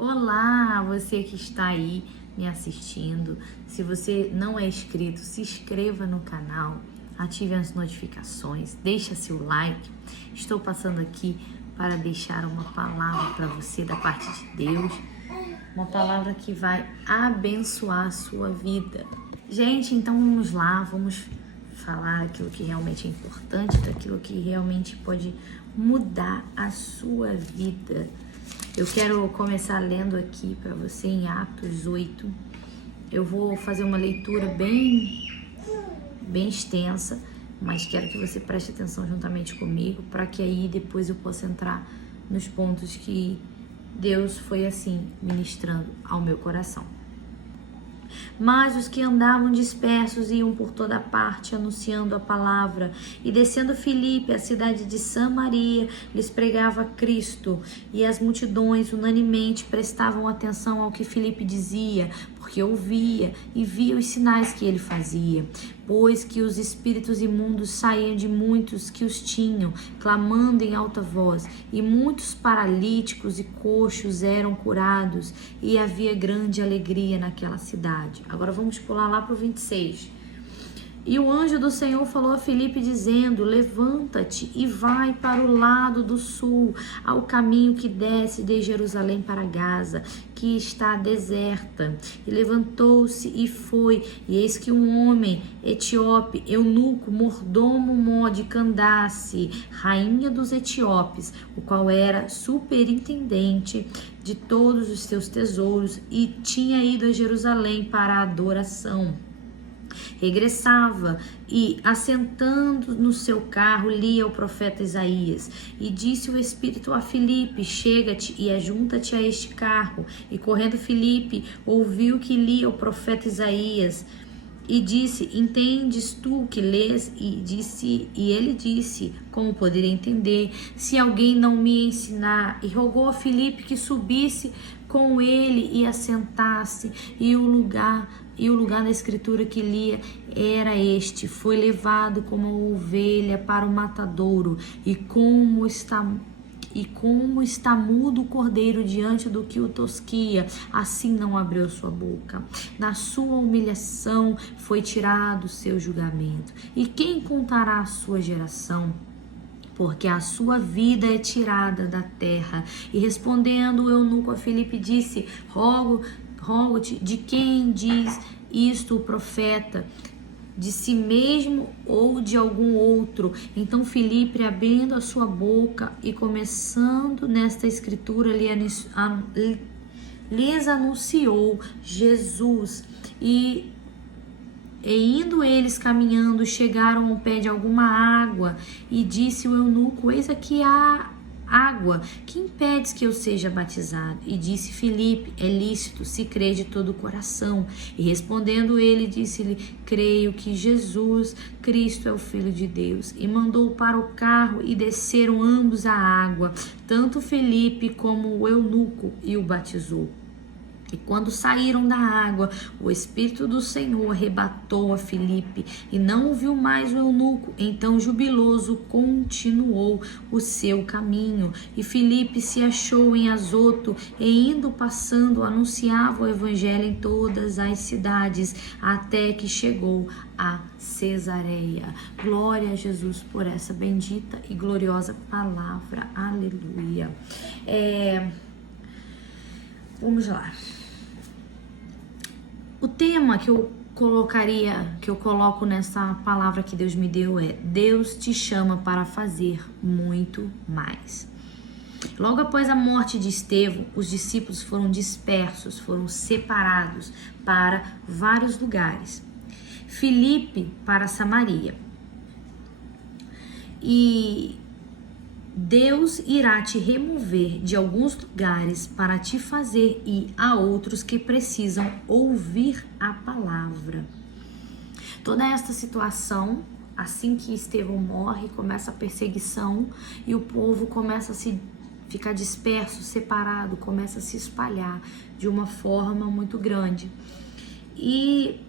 Olá, você que está aí me assistindo. Se você não é inscrito, se inscreva no canal, ative as notificações, deixa seu like. Estou passando aqui para deixar uma palavra para você da parte de Deus, uma palavra que vai abençoar a sua vida. Gente, então vamos lá, vamos falar aquilo que realmente é importante, daquilo que realmente pode mudar a sua vida. Eu quero começar lendo aqui para você em Atos 8. Eu vou fazer uma leitura bem extensa, mas quero que você preste atenção juntamente comigo, para que aí depois eu possa entrar nos pontos que Deus foi assim ministrando ao meu coração. Mas os que andavam dispersos iam por toda parte anunciando a palavra, e descendo Filipe, a cidade de Samaria, lhes pregava Cristo, e as multidões unanimemente prestavam atenção ao que Filipe dizia, porque ouvia e via os sinais que ele fazia, pois que os espíritos imundos saíam de muitos que os tinham, clamando em alta voz, e muitos paralíticos e coxos eram curados, e havia grande alegria naquela cidade. Agora vamos pular lá para o 26. E o anjo do Senhor falou a Filipe dizendo: levanta-te e vai para o lado do sul, ao caminho que desce de Jerusalém para Gaza, que está deserta. E levantou-se e foi, e eis que um homem etíope, eunuco, mordomo de Candace, rainha dos etíopes, o qual era superintendente de todos os seus tesouros, e tinha ido a Jerusalém para a adoração, regressava e, assentando no seu carro, lia o profeta Isaías. E disse o Espírito a Filipe: chega-te e ajunta-te a este carro. E correndo Filipe ouviu que lia o profeta Isaías. E disse: entendes tu o que lês? E ele disse: como poderia entender, se alguém não me ensinar? E rogou a Filipe que subisse com ele e assentasse. E o lugar da escritura que lia era este: foi levado como ovelha para o matadouro, e como está mudo o cordeiro diante do que o tosquia, assim não abriu sua boca. Na sua humilhação foi tirado o seu julgamento. E quem contará a sua geração? Porque a sua vida é tirada da terra. E respondendo o eunuco a Filipe disse: rogo-te, de quem diz isto o profeta? De si mesmo ou de algum outro? Então Filipe, abrindo a sua boca e começando nesta escritura, lhes anunciou Jesus. E indo eles caminhando, chegaram ao pé de alguma água, e disse o eunuco: eis aqui a água, que impedes que eu seja batizado? E disse Filipe: é lícito, se crê de todo o coração. E respondendo ele, disse-lhe: creio que Jesus Cristo é o Filho de Deus. E mandou para o carro, e desceram ambos à água, tanto Filipe como o eunuco, e o batizou. E quando saíram da água, o Espírito do Senhor arrebatou a Filipe, e não o viu mais o eunuco. Então, jubiloso, continuou o seu caminho. E Filipe se achou em Azoto, e indo passando, anunciava o evangelho em todas as cidades, até que chegou a Cesareia. Glória a Jesus por essa bendita e gloriosa palavra. Aleluia. Vamos lá. O tema que eu coloco nessa palavra que Deus me deu é: Deus te chama para fazer muito mais. Logo após a morte de Estevão, os discípulos foram dispersos, foram separados para vários lugares. Filipe para Samaria. E Deus irá te remover de alguns lugares para te fazer ir a outros que precisam ouvir a palavra. Toda esta situação, assim que Estevão morre, começa a perseguição, e o povo começa a se ficar disperso, separado, começa a se espalhar de uma forma muito grande. E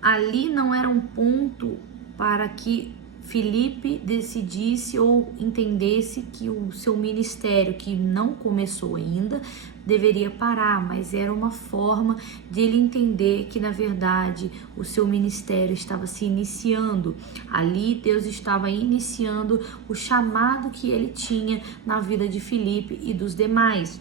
ali não era um ponto para que Filipe decidisse ou entendesse que o seu ministério, que não começou ainda, deveria parar, mas era uma forma de ele entender que, na verdade, o seu ministério estava se iniciando. Ali, Deus estava iniciando o chamado que ele tinha na vida de Filipe e dos demais.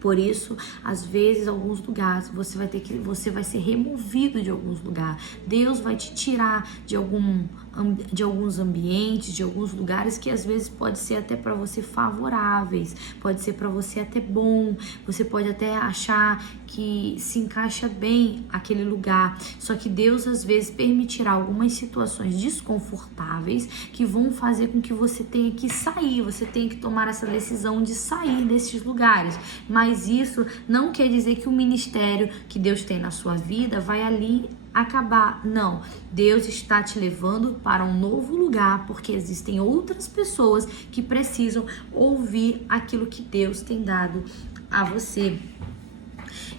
Por isso, às vezes, alguns lugares você vai ser removido de alguns lugares. Deus vai te tirar de alguns ambientes, de alguns lugares que às vezes pode ser até para você favoráveis, pode ser para você até bom. Você pode até achar que se encaixa bem aquele lugar. Só que Deus às vezes permitirá algumas situações desconfortáveis que vão fazer com que você tenha que sair, você tenha que tomar essa decisão de sair desses lugares. Mas isso não quer dizer que o ministério que Deus tem na sua vida vai ali acabar. Não, Deus está te levando para um novo lugar, porque existem outras pessoas que precisam ouvir aquilo que Deus tem dado a você.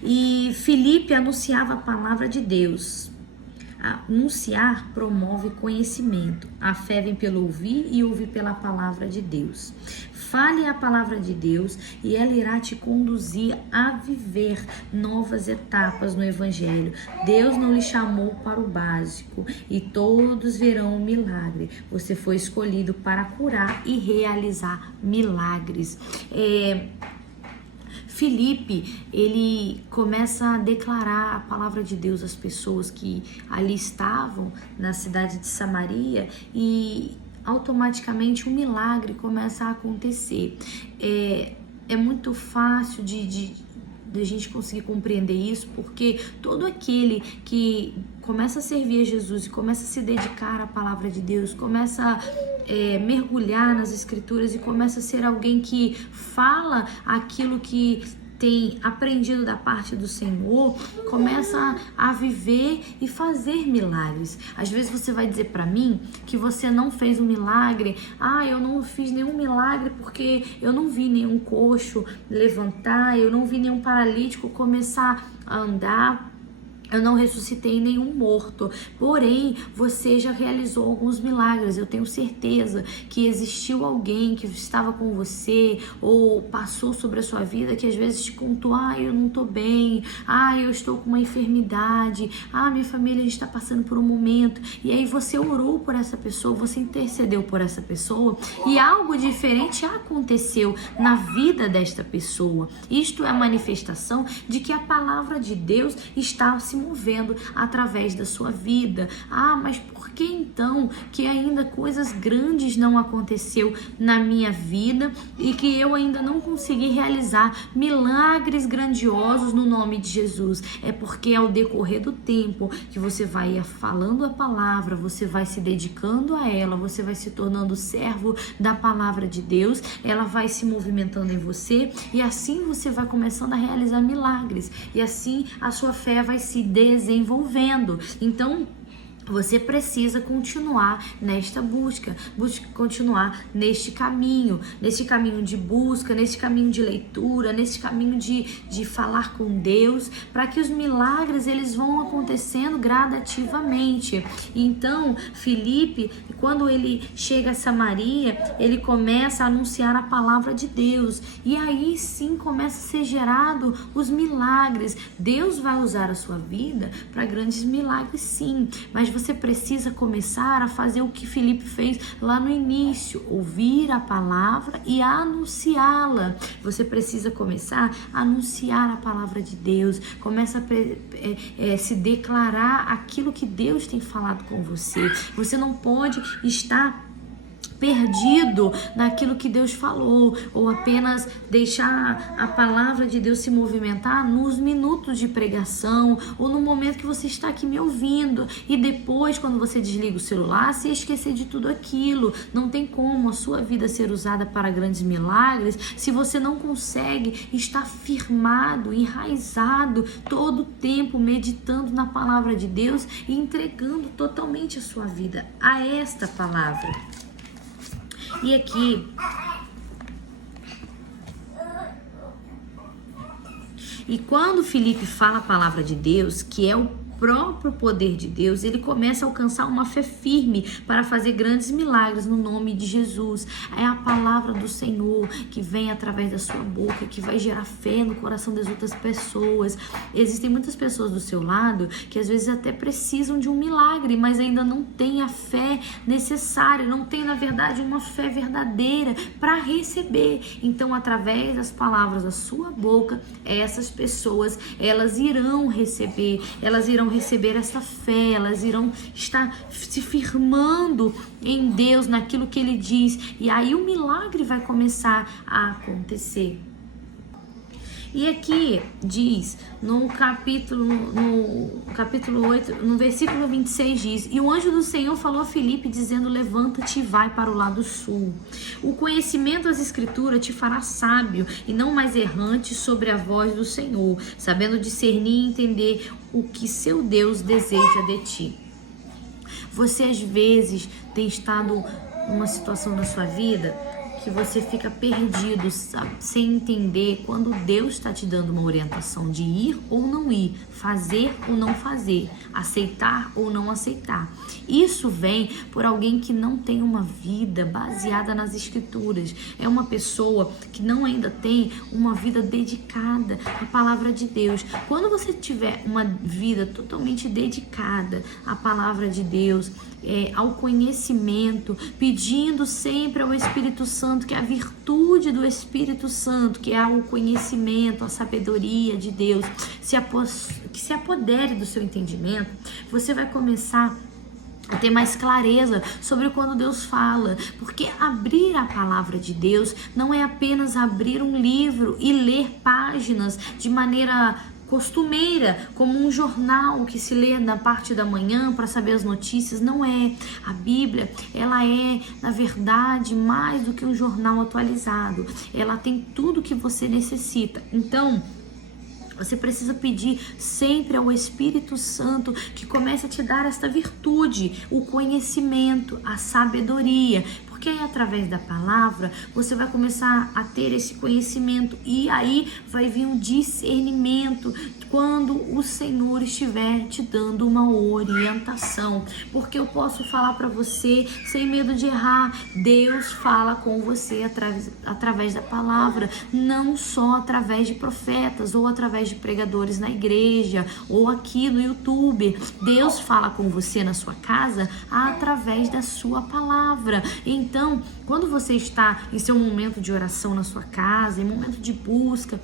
E Filipe anunciava a palavra de Deus. Anunciar promove conhecimento. A fé vem pelo ouvir e ouvir pela palavra de Deus. Fale a palavra de Deus e ela irá te conduzir a viver novas etapas no Evangelho. Deus não lhe chamou para o básico e todos verão um milagre. Você foi escolhido para curar e realizar milagres. Filipe, ele começa a declarar a palavra de Deus às pessoas que ali estavam na cidade de Samaria e automaticamente um milagre começa a acontecer. É muito fácil de a gente conseguir compreender isso, porque todo aquele que começa a servir a Jesus e começa a se dedicar à palavra de Deus, começa a mergulhar nas escrituras e começa a ser alguém que fala aquilo que tem aprendido da parte do Senhor, começa a viver e fazer milagres. Às vezes você vai dizer para mim que você não fez um milagre. Eu não fiz nenhum milagre porque eu não vi nenhum coxo levantar, eu não vi nenhum paralítico começar a andar. Eu não ressuscitei nenhum morto, porém você já realizou alguns milagres. Eu tenho certeza que existiu alguém que estava com você ou passou sobre a sua vida que às vezes te contou: eu não tô bem, eu estou com uma enfermidade, minha família está passando por um momento. E aí você orou por essa pessoa, você intercedeu por essa pessoa e algo diferente aconteceu na vida desta pessoa. Isto é a manifestação de que a palavra de Deus está se movendo através da sua vida. Mas por que então que ainda coisas grandes não aconteceu na minha vida e que eu ainda não consegui realizar milagres grandiosos no nome de Jesus? É porque ao decorrer do tempo que você vai falando a palavra, você vai se dedicando a ela, você vai se tornando servo da palavra de Deus, ela vai se movimentando em você e assim você vai começando a realizar milagres e assim a sua fé vai se desenvolvendo. Então, você precisa continuar nesta busca, continuar neste caminho de busca, neste caminho de leitura, neste caminho de falar com Deus, para que os milagres eles vão acontecendo gradativamente. Então, Filipe, quando ele chega a Samaria, ele começa a anunciar a palavra de Deus, e aí sim começa a ser gerado os milagres. Deus vai usar a sua vida para grandes milagres, sim, mas você precisa começar a fazer o que Filipe fez lá no início, ouvir a palavra e anunciá-la. Você precisa começar a anunciar a palavra de Deus, começa a se declarar aquilo que Deus tem falado com você. Você não pode estar perdido naquilo que Deus falou, ou apenas deixar a palavra de Deus se movimentar nos minutos de pregação, ou no momento que você está aqui me ouvindo, e depois, quando você desliga o celular, se esquecer de tudo aquilo. Não tem como a sua vida ser usada para grandes milagres se você não consegue estar firmado, enraizado, todo o tempo meditando na palavra de Deus e entregando totalmente a sua vida a esta palavra. E aqui, e quando Filipe fala a palavra de Deus, que é o próprio poder de Deus, ele começa a alcançar uma fé firme para fazer grandes milagres no nome de Jesus. É a palavra do Senhor que vem através da sua boca, que vai gerar fé no coração das outras pessoas. Existem muitas pessoas do seu lado que às vezes até precisam de um milagre, mas ainda não têm a fé necessária, não tem, na verdade, uma fé verdadeira para receber. Então, através das palavras da sua boca, essas pessoas, elas irão receber essa fé, elas irão estar se firmando em Deus, naquilo que Ele diz, e aí o milagre vai começar a acontecer. E aqui diz, no capítulo 8, no versículo 26 diz: e o anjo do Senhor falou a Filipe, dizendo: levanta-te e vai para o lado sul. O conhecimento das escrituras te fará sábio e não mais errante sobre a voz do Senhor, sabendo discernir e entender o que seu Deus deseja de ti. Você às vezes tem estado numa situação na sua vida que você fica perdido, sabe, sem entender quando Deus está te dando uma orientação de ir ou não ir, fazer ou não fazer, aceitar ou não aceitar. Isso vem por alguém que não tem uma vida baseada nas escrituras. É uma pessoa que não ainda tem uma vida dedicada à palavra de Deus. Quando você tiver uma vida totalmente dedicada à palavra de Deus, ao conhecimento, pedindo sempre ao Espírito Santo, que é a virtude do Espírito Santo, que é o conhecimento, a sabedoria de Deus, que se apodere do seu entendimento, você vai começar a ter mais clareza sobre quando Deus fala, porque abrir a palavra de Deus não é apenas abrir um livro e ler páginas de maneira costumeira, como um jornal que se lê na parte da manhã para saber as notícias. Não é. A Bíblia, ela é, na verdade, mais do que um jornal atualizado. Ela tem tudo que você necessita. Então, você precisa pedir sempre ao Espírito Santo que comece a te dar esta virtude, o conhecimento, a sabedoria. Porque aí, através da palavra, você vai começar a ter esse conhecimento e aí vai vir um discernimento quando o Senhor estiver te dando uma orientação. Porque eu posso falar para você sem medo de errar. Deus fala com você através da palavra, não só através de profetas ou através de pregadores na igreja ou aqui no YouTube. Deus fala com você na sua casa através da sua palavra. Então, quando você está em seu momento de oração na sua casa, em momento de busca,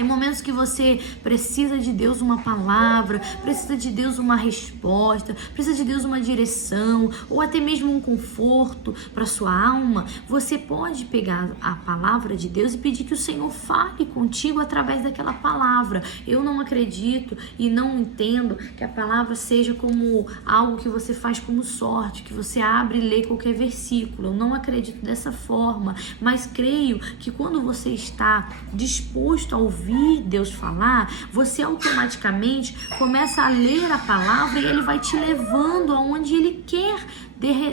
em momentos que você precisa de Deus uma palavra, precisa de Deus uma resposta, precisa de Deus uma direção, ou até mesmo um conforto para sua alma, você pode pegar a palavra de Deus e pedir que o Senhor fale contigo através daquela palavra. Eu não acredito e não entendo que a palavra seja como algo que você faz como sorte, que você abre e lê qualquer versículo. Eu não acredito dessa forma, mas creio que quando você está disposto a ouvir Deus falar, você automaticamente começa a ler a palavra e Ele vai te levando aonde Ele quer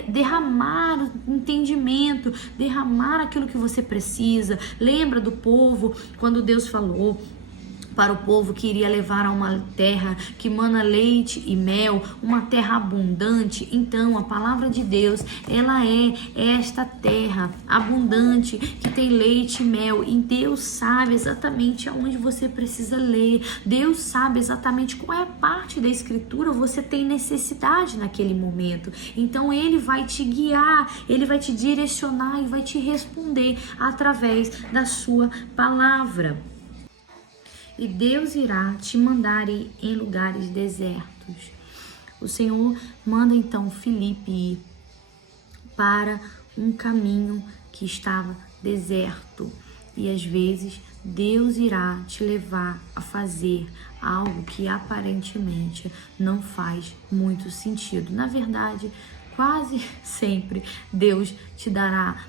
derramar entendimento, derramar aquilo que você precisa. Lembra do povo quando Deus falou para o povo que iria levar a uma terra que mana leite e mel, uma terra abundante? Então, a palavra de Deus, ela é esta terra abundante que tem leite e mel, e Deus sabe exatamente aonde você precisa ler. Deus sabe exatamente qual é a parte da escritura você tem necessidade naquele momento. Então, Ele vai te guiar, Ele vai te direcionar e vai te responder através da sua palavra. E Deus irá te mandar ir em lugares desertos. O Senhor manda então Filipe ir para um caminho que estava deserto. E às vezes Deus irá te levar a fazer algo que aparentemente não faz muito sentido. Na verdade, quase sempre Deus te dará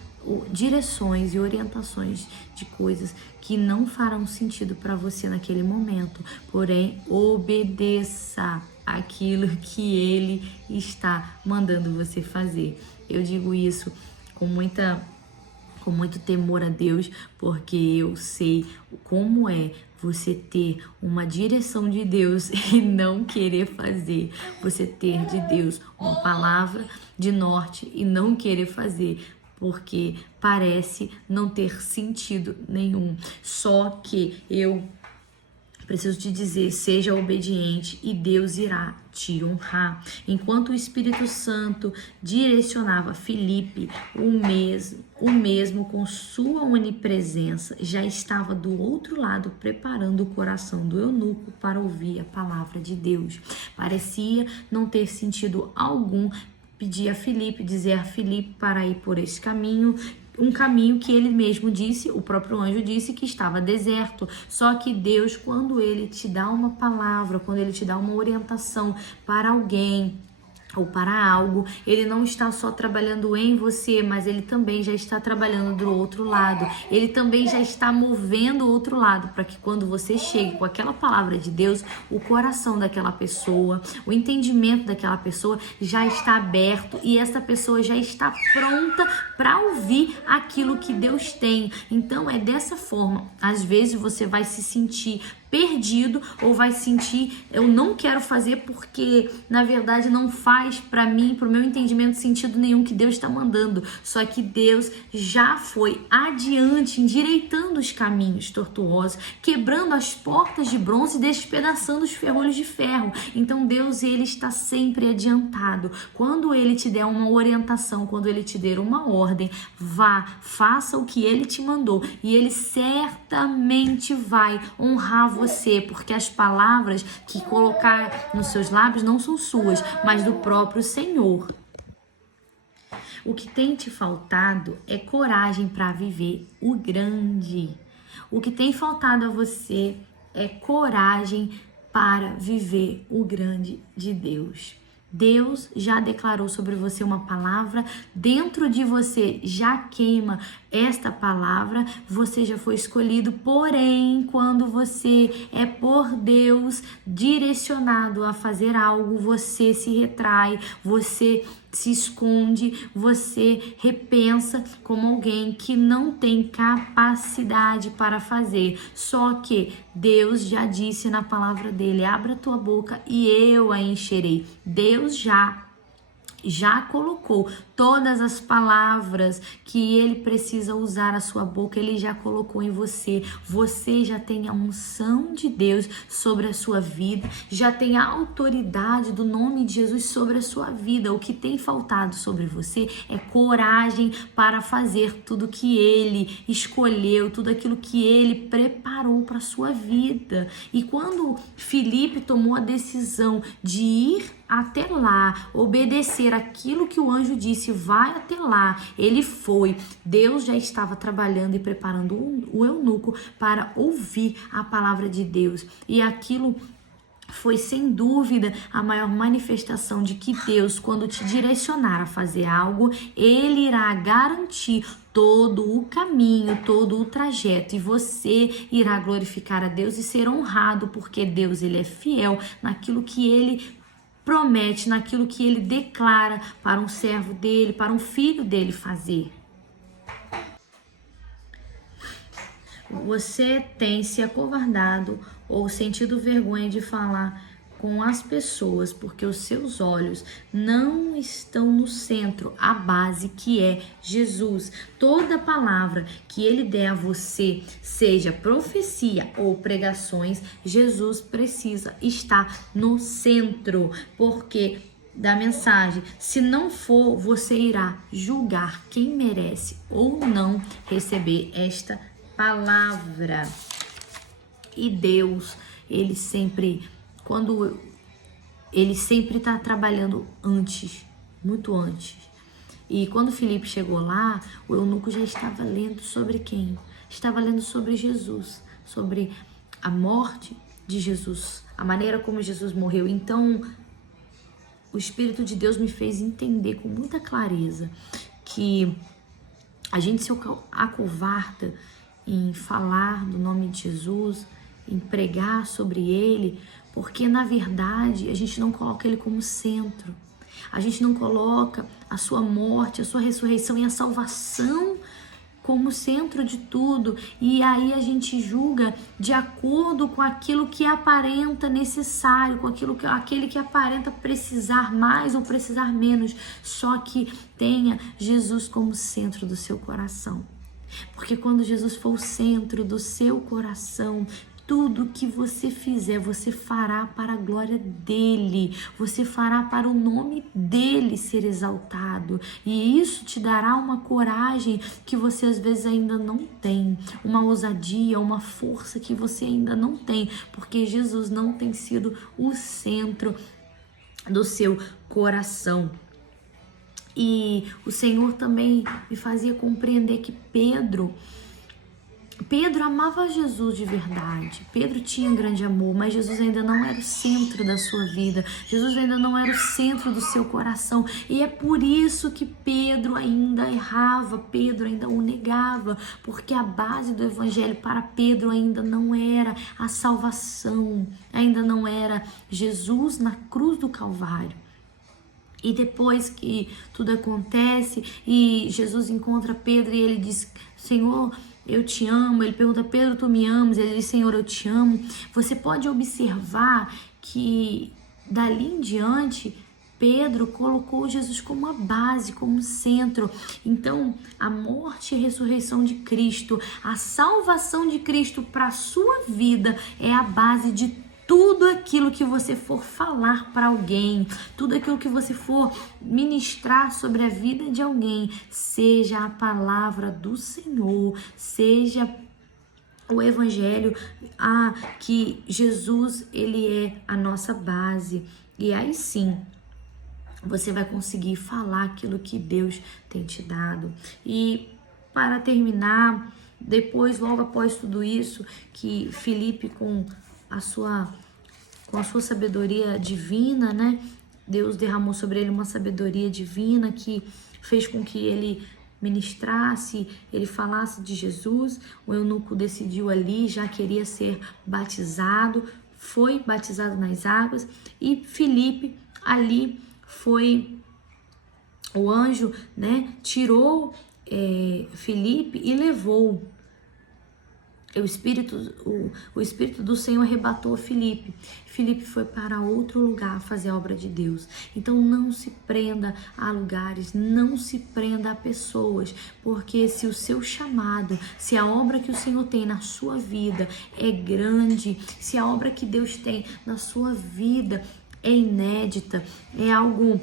direções e orientações de coisas que não farão sentido para você naquele momento, porém obedeça aquilo que Ele está mandando você fazer. Eu digo isso com muito temor a Deus, porque eu sei como é você ter uma direção de Deus e não querer fazer. Você ter de Deus uma palavra de norte e não querer fazer, porque parece não ter sentido nenhum. Só que eu preciso te dizer, seja obediente e Deus irá te honrar. Enquanto o Espírito Santo direcionava Filipe, o mesmo com sua onipresença já estava do outro lado preparando o coração do eunuco para ouvir a palavra de Deus. Parecia não ter sentido algum pedir a Filipe, dizer a Filipe para ir por esse caminho, um caminho que ele mesmo disse, o próprio anjo disse que estava deserto. Só que Deus, quando ele te dá uma palavra, quando ele te dá uma orientação para alguém ou para algo, ele não está só trabalhando em você, mas ele também já está trabalhando do outro lado. Ele também já está movendo o outro lado para que quando você chegue com aquela palavra de Deus, o coração daquela pessoa, o entendimento daquela pessoa já está aberto e essa pessoa já está pronta para ouvir aquilo que Deus tem. Então é dessa forma. Às vezes você vai se sentir perdido ou vai sentir, eu não quero fazer porque na verdade não faz para mim, para o meu entendimento, sentido nenhum que Deus está mandando. Só que Deus já foi adiante, endireitando os caminhos tortuosos, quebrando as portas de bronze e despedaçando os ferrolhos de ferro. Então Deus, ele está sempre adiantado. Quando ele te der uma orientação, quando ele te der uma ordem, vá, faça o que ele te mandou e ele certamente vai honrar você, porque as palavras que colocar nos seus lábios não são suas, mas do próprio Senhor. O que tem te faltado é coragem para viver o grande. O que tem faltado a você é coragem para viver o grande de Deus. Deus já declarou sobre você uma palavra, dentro de você já queima esta palavra, você já foi escolhido, porém, quando você é por Deus direcionado a fazer algo, você se retrai, você se esconde, você repensa como alguém que não tem capacidade para fazer. Só que Deus já disse na palavra dele, abra a tua boca e eu a encherei. Deus já colocou todas as palavras que ele precisa usar a sua boca, ele já colocou em você. Você já tem a unção de Deus sobre a sua vida, já tem a autoridade do nome de Jesus sobre a sua vida. O que tem faltado sobre você é coragem para fazer tudo que ele escolheu, tudo aquilo que ele preparou para a sua vida. E quando Filipe tomou a decisão de ir até lá, obedecer aquilo que o anjo disse, vai até lá, ele foi. Deus já estava trabalhando e preparando o eunuco para ouvir a palavra de Deus. E aquilo foi sem dúvida a maior manifestação de que Deus, quando te direcionar a fazer algo, ele irá garantir todo o caminho, todo o trajeto, e você irá glorificar a Deus e ser honrado, porque Deus, ele é fiel naquilo que ele promete, naquilo que ele declara para um servo dele, para um filho dele fazer. Você tem se acovardado ou sentido vergonha de falar com as pessoas porque os seus olhos não estão no centro, a base que é Jesus. Toda palavra que ele der a você, seja profecia ou pregações, Jesus precisa estar no centro, porque da mensagem, se não for, você irá julgar quem merece ou não receber esta palavra. E Deus, ele sempre está trabalhando antes, muito antes. E quando Filipe chegou lá, o eunuco já estava lendo sobre quem? Estava lendo sobre Jesus, sobre a morte de Jesus, a maneira como Jesus morreu. Então, o Espírito de Deus me fez entender com muita clareza que a gente se acovarda em falar do nome de Jesus, em pregar sobre ele, porque na verdade a gente não coloca ele como centro. A gente não coloca a sua morte, a sua ressurreição e a salvação como centro de tudo, e aí a gente julga de acordo com aquilo que aparenta necessário, com aquele que aparenta precisar mais ou precisar menos. Só que tenha Jesus como centro do seu coração. Porque quando Jesus for o centro do seu coração, tudo que você fizer, você fará para a glória dele, você fará para o nome dele ser exaltado, e isso te dará uma coragem que você às vezes ainda não tem, uma ousadia, uma força que você ainda não tem, porque Jesus não tem sido o centro do seu coração. E o Senhor também me fazia compreender que Pedro amava Jesus de verdade. Pedro tinha grande amor, mas Jesus ainda não era o centro da sua vida. Jesus ainda não era o centro do seu coração. E é por isso que Pedro ainda errava, Pedro ainda o negava, porque a base do evangelho para Pedro ainda não era a salvação, ainda não era Jesus na cruz do Calvário. E depois que tudo acontece e Jesus encontra Pedro e ele diz: Senhor, eu te amo. Ele pergunta: Pedro, tu me amas? Ele diz: Senhor, eu te amo. Você pode observar que dali em diante Pedro colocou Jesus como a base, como centro. Então, a morte e a ressurreição de Cristo, a salvação de Cristo para a sua vida é a base de tudo aquilo que você for falar para alguém, tudo aquilo que você for ministrar sobre a vida de alguém, seja a palavra do Senhor, seja o evangelho, que Jesus, ele é a nossa base. E aí sim, você vai conseguir falar aquilo que Deus tem te dado. E para terminar, depois, logo após tudo isso, que Filipe com a sua sabedoria divina, né? Deus derramou sobre ele uma sabedoria divina que fez com que ele ministrasse, ele falasse de Jesus. O eunuco decidiu ali, já queria ser batizado, foi batizado nas águas, e Filipe ali foi, o anjo, né, tirou Filipe e levou. O Espírito do Senhor arrebatou Filipe. Filipe foi para outro lugar fazer a obra de Deus. Então não se prenda a lugares, não se prenda a pessoas, porque se o seu chamado, se a obra que o Senhor tem na sua vida é grande, se a obra que Deus tem na sua vida é inédita, é algo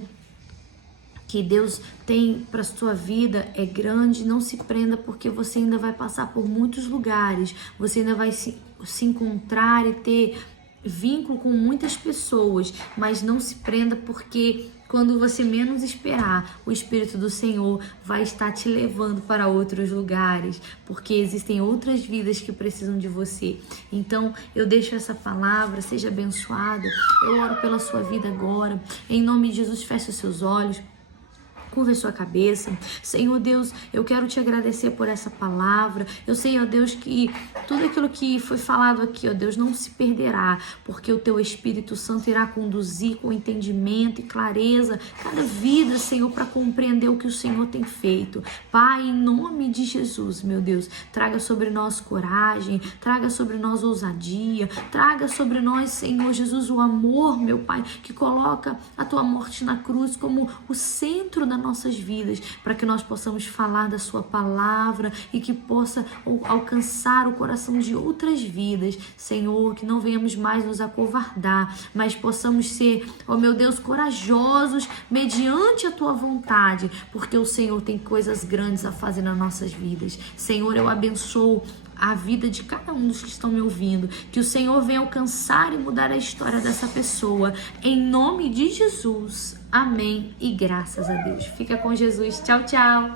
que Deus tem para a sua vida é grande, não se prenda, porque você ainda vai passar por muitos lugares, você ainda vai se encontrar e ter vínculo com muitas pessoas, mas não se prenda, porque quando você menos esperar, o Espírito do Senhor vai estar te levando para outros lugares, porque existem outras vidas que precisam de você. Então, eu deixo essa palavra, seja abençoado. Eu oro pela sua vida agora. Em nome de Jesus, feche os seus olhos. Curva a sua cabeça. Senhor Deus, eu quero te agradecer por essa palavra. Eu sei, ó Deus, que tudo aquilo que foi falado aqui, ó Deus, não se perderá, porque o teu Espírito Santo irá conduzir com entendimento e clareza cada vida, Senhor, para compreender o que o Senhor tem feito. Pai, em nome de Jesus, meu Deus, traga sobre nós coragem, traga sobre nós ousadia, traga sobre nós, Senhor Jesus, o amor, meu Pai, que coloca a tua morte na cruz como o centro da nossas vidas, para que nós possamos falar da sua palavra e que possa alcançar o coração de outras vidas, Senhor, que não venhamos mais nos acovardar, mas possamos ser, ó meu Deus, corajosos mediante a tua vontade, porque o Senhor tem coisas grandes a fazer nas nossas vidas. Senhor, eu abençoo a vida de cada um dos que estão me ouvindo, que o Senhor venha alcançar e mudar a história dessa pessoa, em nome de Jesus. Amém e graças a Deus. Fica com Jesus. Tchau, tchau.